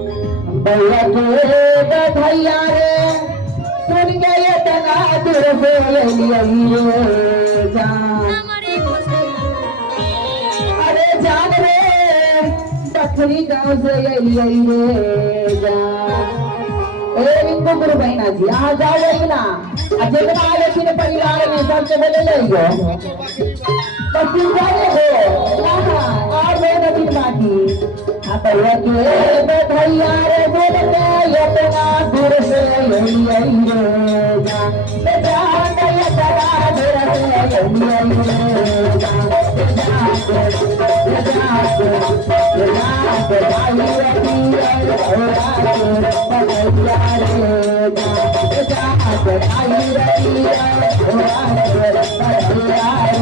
भैया के भैया रे सुन गए तना दूर से रे जान। अरे जान रे दक्षिणी गांव से रे जान। इनको गुरु बहना जी आ जाओ ना जितना आए थे परिवार में सबसे बोले ले बस और मेरे दिन बाकी भैया के भैया रे बोल के अपना दूर से आई